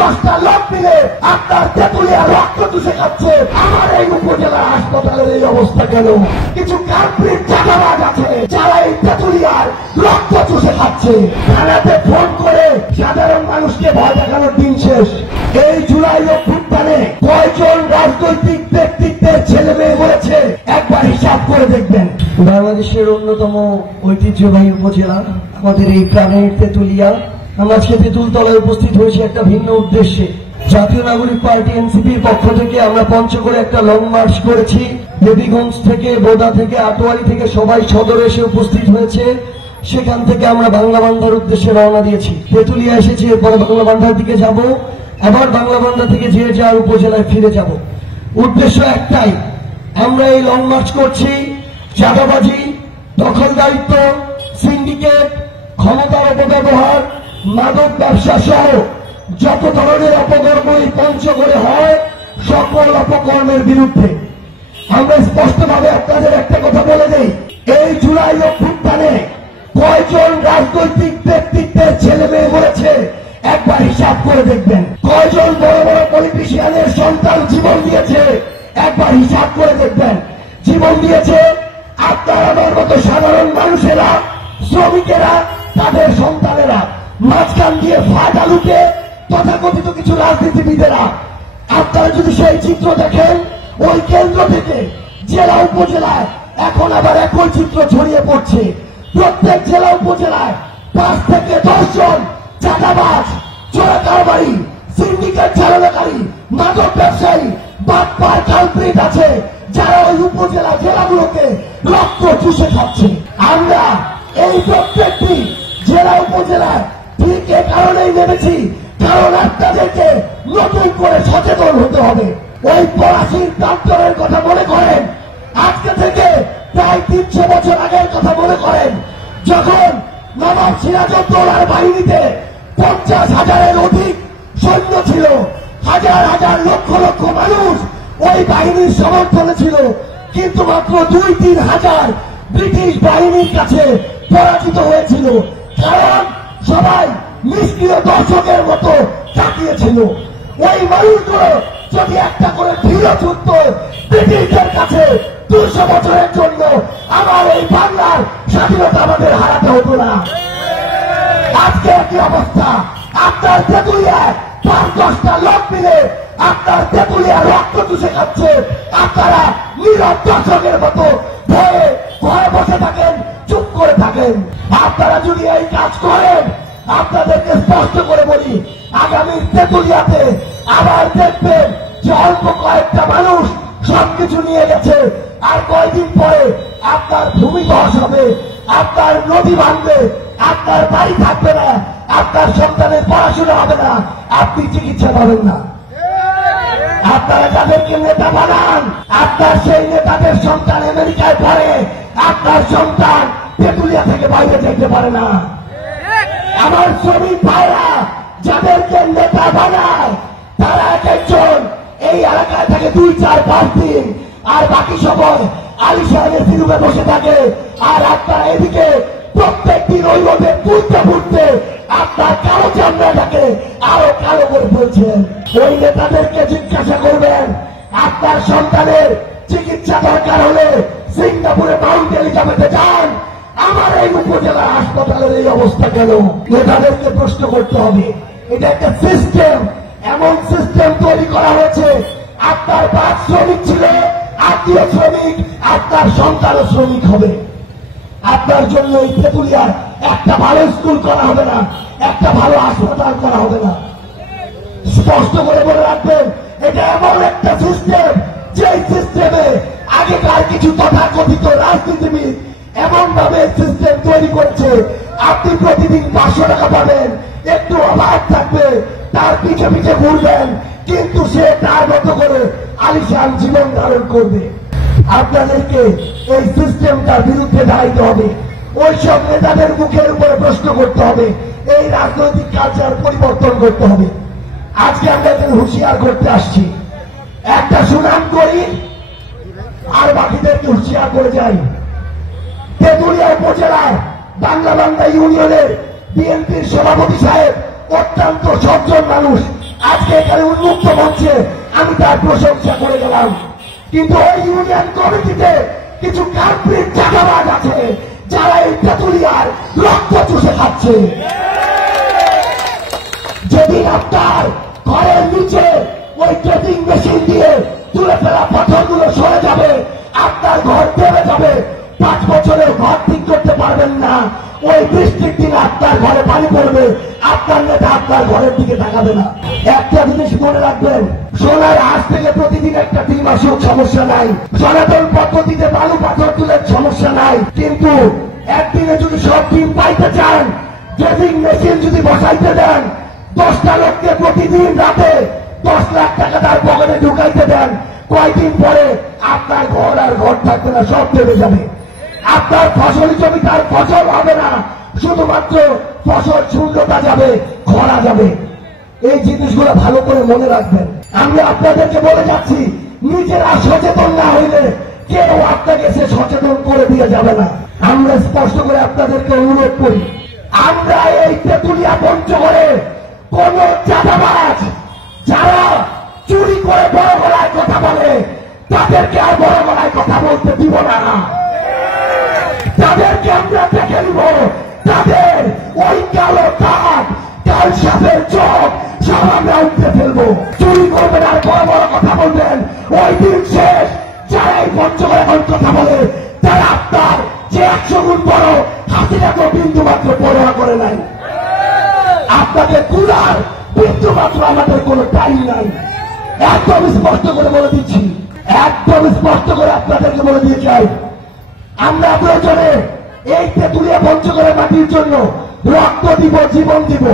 10টা লোক মিলে আপনার তেঁতুলিয়া রক্ত চুষে খাচ্ছে। আমার এই উপজেলা হাসপাতালের এই অবস্থা কেন? কিছু কার্পোরেট চাঁদাবাজ আছে যারা এই তেঁতুলিয়ার রক্ত চুষে খাচ্ছে। থানাতে ফোন করে সাধারণ মানুষকে ভয় দেখানোর দিন শেষ। এই জুলাই অভ্যুত্থানে কয়জন রাজনৈতিক ব্যক্তিত্বের ছেলে মেয়ে বলেছে একবার হিসাব করে দেখবেন। বাংলাদেশের অন্যতম ঐতিহ্যবাহী উপজেলা আমাদের এই প্রাণের তেঁতুলিয়া। আমরা আজকে তেঁতুলতলায় উপস্থিত হয়েছি একটা ভিন্ন উদ্দেশ্যে। জাতীয় নাগরিক পার্টি এনসিপির পক্ষ থেকে আমরা পঞ্চগড়ে একটা লং মার্চ করেছি। দেবীগঞ্জ থেকে, বোদা থেকে, আটোয়ারি থেকে সবাই সদরে এসে উপস্থিত হয়েছে। সেখান থেকে আমরা বাংলাবান্ধার উদ্দেশ্যে রওনা দিয়েছি। তেঁতুলিয়া এসেছি, এরপরে বাংলাবান্ধার দিকে যাব, আবার বাংলাবান্ধা থেকে যে যার উপজেলায় ফিরে যাব। উদ্দেশ্য একটাই, আমরা এই লং মার্চ করছি চাঁদাবাজি, দখলদারিত্ব, সিন্ডিকেট, ক্ষমতার অপব্যবহার, মাদক ব্যবসা সহ যত ধরনের অপকর্ম এই পঞ্চগড়ে হয় সকল অপকর্মের বিরুদ্ধে। আমরা স্পষ্টভাবে আপনাদের একটা কথা বলে দেই, এই জুলাই অভ্যুত্থানে কয়জন রাজনৈতিক ব্যক্তিত্বের ছেলে মেয়ে বলেছে একবার হিসাব করে দেখবেন। কয়জন বড় বড় পলিটিশিয়ানের সন্তান জীবন দিয়েছে একবার হিসাব করে দেখবেন। জীবন দিয়েছে আপনার আমার মতো সাধারণ মানুষেরা, শ্রমিকেরা, তাদের সন্তানেরা। মাঝখান দিয়ে ফাটা লুটে তথাকথিত কিছু রাজনীতিবিদেরা। আপনারা যদি সেই চিত্র দেখেন, ওই কেন্দ্র থেকে জেলা উপজেলায় এখন আবার একই চিত্র ছড়িয়ে পড়ছে। প্রত্যেক জেলা উপজেলায় 5 থেকে 10 জন চাঁদাবাজ, চোরা কারবারি, সিন্ডিকেট চালনাকারী, মাদক ব্যবসায়ী, বাটপার কালপ্রিট আছে যারা ওই উপজেলা জেলাগুলোকে রক্ত চুষে খাচ্ছে। আমরা এই প্রত্যেকটি জেলা উপজেলায় ঠিক এ কারণেই নেমেছি, কারণ আপনাদেরকে নতুন করে সচেতন হতে হবে। ওই পলাশির প্রান্তরের কথা মনে করেন, আজকে থেকে প্রায় 300 বছর আগের কথা মনে করেন, যখন নবাব সিরাজউদ্দৌলার বাহিনীতে 50,000-এর অধিক সৈন্য ছিল, হাজার হাজার লক্ষ লক্ষ মানুষ ওই বাহিনীর সমর্থনে ছিল, কিন্তু মাত্র 2-3 হাজার ব্রিটিশ বাহিনীর কাছে পরাজিত হয়েছিল। কারণ সবাই নিষ্ক্রিয় দর্শকের মতো তাকিয়েছিল। ওই মানুষগুলো যদি একটা করে ফিরে ছুটত ব্রিটিশদের কাছে 200 বছরের জন্য, আমার এই বাংলার স্বাধীনতা আমাদের হারাতে হতো না। আজকে একই অবস্থা। আপনার তেঁতুলিয়ায় 5-10টা লোক মিলে আপনার তেঁতুলিয়া রক্ত চুষে খাচ্ছে। আপনারা নীরব দর্শকের মতো ভয়ে ভয়ে বসে থাকেন, চুপ করে থাকেন। আপনারা যদি এই কাজ করেন, আপনাদেরকে স্পষ্ট করে বলি, আগামী তেঁতুলিয়াতে আবার দেখবেন যে অল্প কয়েকটা মানুষ সবকিছু নিয়ে গেছে, আর কয়েকদিন পরে আপনার ভূমিধস হবে, আপনার নদী ভাঙবে, আপনার বাড়ি থাকবে না, আপনার সন্তানের পড়াশোনা হবে না, আপনি চিকিৎসা পাবেন না। আপনারা যাদেরকে নেতা বানান, আপনার সেই নেতাদের সন্তান আমেরিকায় পড়ে, আপনার সন্তান তেঁতুলিয়া থেকে বাইরে যেতে পারে না। আমার শ্রমিক ভাইরা যাদেরকে নেতা বানায়, তারা এক একজন এই এলাকায় থাকে 2-4-5 দিন, আর বাকি সময় আলিশানের ফিরুবে বসে থাকে। আর আপনার এদিকে প্রত্যেক দিন ওই রোদে পুড়তে পুড়তে আপনার কালো চামড়াটাকে আরো কালো করে ফেলছেন। ওই নেতাদেরকে জিজ্ঞাসা করবেন, আপনার সন্তানের চিকিৎসা দরকার হলে সিঙ্গাপুরে মাউন্ট এলিজাবেথে যান, আমার এই উপজেলা হাসপাতালের এই অবস্থা কেন? নেতাদেরকে প্রশ্ন করতে হবে। এটা একটা সিস্টেম, এমন সিস্টেম তৈরি করা হয়েছে, আপনার বাপ শ্রমিক ছিল, আত্মীয় শ্রমিক, আপনার সন্তানও শ্রমিক হবে। আপনার জন্য এই তেঁতুলিয়ার একটা ভালো স্কুল করা হবে না, একটা ভালো হাসপাতাল করা হবে না। স্পষ্ট করে বলে রাখবেন, এটা এমন একটা সিস্টেম, যে সিস্টেমে আগেকার কিছু তথাকথিত রাজনীতিবিদ এমন ভাবে সিস্টেম তৈরি করছে, আপনি প্রতিদিন 500 টাকা পাবেন, একটু অভাব থাকবে, তার পিছে পিছে ঘুরবেন, কিন্তু সে তার মতো করে আলিশান জীবন ধারণ করবে। আপনাদেরকে এই সিস্টেমটার বিরুদ্ধে দাঁড়াইতে হবে। ওই সব নেতাদের মুখের উপরে প্রশ্ন করতে হবে। এই রাজনৈতিক কালচার পরিবর্তন করতে হবে। আজকে আমরা এখানে হুঁশিয়ার করতে আসছি, একটা সুনাম করি আর বাকিদেরকে হুঁশিয়ার করে যাই। তেঁতুলিয়া উপজেলার বাংলাবান্ধা ইউনিয়নের বিএনপির সভাপতি সাহেব অত্যন্ত সজ্জন মানুষ, আজকে এখানে উন্মুক্ত মঞ্চে আমি তার প্রশংসা করে গেলাম, কিন্তু ওই ইউনিয়ন কমিটিতে কিছু কার্পোরেট চাঁদাবাজ আছে যারা এই তেঁতুলিয়ার রক্ত চুষে খাচ্ছে। যেদিন আপনার ঘরের নিচে ওই ট্রেকিং মেশিন দিয়ে তুলে ফেলা পাথরগুলো সরে যাবে, আপনার ঘর দেবে যাবে, 5 বছরেও ঘর ঠিক করতে পারবেন না। ওই বৃষ্টির দিনে আপনার ঘরে পানি পড়বে, আপনার নেতা আপনার ঘরের দিকে তাকাবে না। একটা জিনিস মনে রাখবেন, সোনার হাঁস থেকে প্রতিদিন একটা ডিম আসুক সমস্যা নাই, সনাতন পদ্ধতিতে বালু পাথর তুলের সমস্যা নাই, কিন্তু একদিনে যদি সব ডিম পাইতে চান, ড্রেজিং মেশিন যদি বসাইতে দেন, 10টা লোককে প্রতিদিন রাতে 10 লাখ টাকা তার পকেটে ঢুকাইতে দেন, কয়েকদিন পরে আপনার ঘর আর ঘর থাকবে না, সব দেবে যাবে। আপনার ফসল জমি তার ফসল হবে না, শুধুমাত্র ফসল শূন্যতা যাবে, খরা যাবে। এই জিনিসগুলো ভালো করে মনে রাখবেন। আমরা আপনাদেরকে বলে যাচ্ছি, নিজেরা সচেতন না হইলে কেউ আপনাকে সে সচেতন করে দিয়ে যাবে না। আমরা স্পষ্ট করে আপনাদেরকে অনুরোধ করি, আমরা এই তেঁতুলিয়া পঞ্চগড়ে কোন চাঁদাবাজ যারা চুরি করে বড় গলায় কথা বলে তাদেরকে আর বড় গলায় কথা বলতে দিব না। তাদেরকে আমরা দেখে নিব, তাদের ওই কালো দাগ, কাল সাপের চোখ সব আমরা উঠতে ফেলবো। চুরি করবেন আর বড় বড় কথা বলবেন, ওই দিন শেষ। যারা এই পঞ্চগড়ে এখন কথা বলে তারা আপনার যে 100 গুণ বড় হাসিটাকে বিন্দু মাত্র পরোয়া করে নাই। আপনাদের কুলার বিন্দু মাত্র আমাদের কোনো টাইম নাই। একদম স্পষ্ট করে বলে দিচ্ছি, একদম স্পষ্ট করে আপনাদেরকে বলে দিয়ে চাই, আমরা প্রয়োজনে এই তেঁতুলিয়া পঞ্চগড়ের মাটির জন্য রক্ত দিব, জীবন দিব।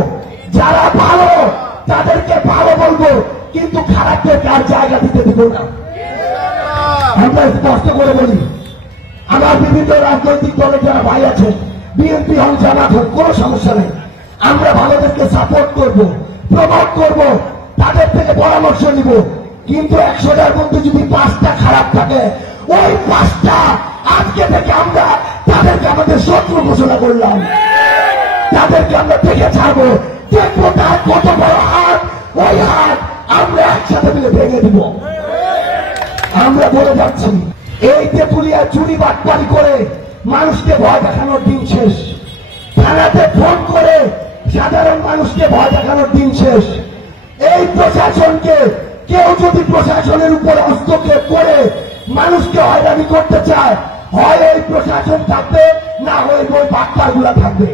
যারা ভালো তাদেরকে ভালো বলবো, কিন্তু খারাপদেরকে আর জায়গা দিতে দিব না। আমরা স্পষ্ট করে বলি, আমার বিভিন্ন রাজনৈতিক দলের যারা ভাই আছে, বিএনপি হন, জামাত হন, কোন সমস্যা নেই। আমরা ভালোদেরকে সাপোর্ট করব, প্রমোট করব, তাদের থেকে পরামর্শ নিব, কিন্তু 100টার মধ্যে যদি 5টা খারাপ থাকে, ওই 5টা আজকে থেকে আমরা তাদেরকে আমাদের শত্রু ঘোষণা করলাম। তাদেরকে আমরা দেখে ছাড়বো, দেখবো তার কত বড় হাত, ওই হাত আমরা একসাথে মিলে ভেঙে দিব। আমরা বলে যাচ্ছি, এই তেঁতুলিয়া চুরি বাটপারি করে মানুষকে ভয় দেখানোর দিন শেষ। থানাতে ফোন করে সাধারণ মানুষকে ভয় দেখানোর দিন শেষ। এই প্রশাসনকে কেউ যদি প্রশাসনের উপর হস্তক্ষেপ করে মানুষকে হয়রানি করতে চায়, হয় এই প্রশাসন থাকবে, না হয় ওই বাটপারগুলা থাকবে।